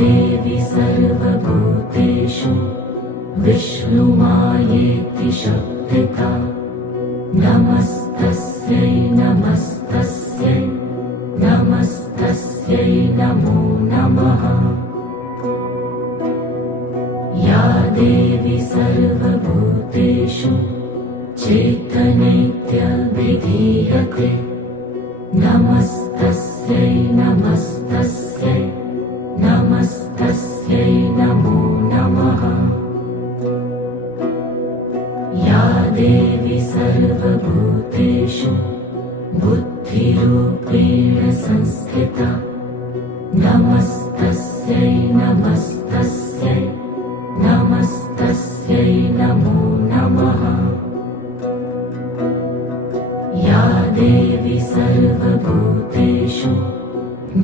देवी सर्वभूतेषु विष्णुमायेति शब्दिता नमस्तस्यै नमस्तस्यै नमस्तस्यै नमो नमः। या देवी सर्वभूतेषु चैतन्येत्यभिधीयते नमस्तस्यै नमस्तस्यै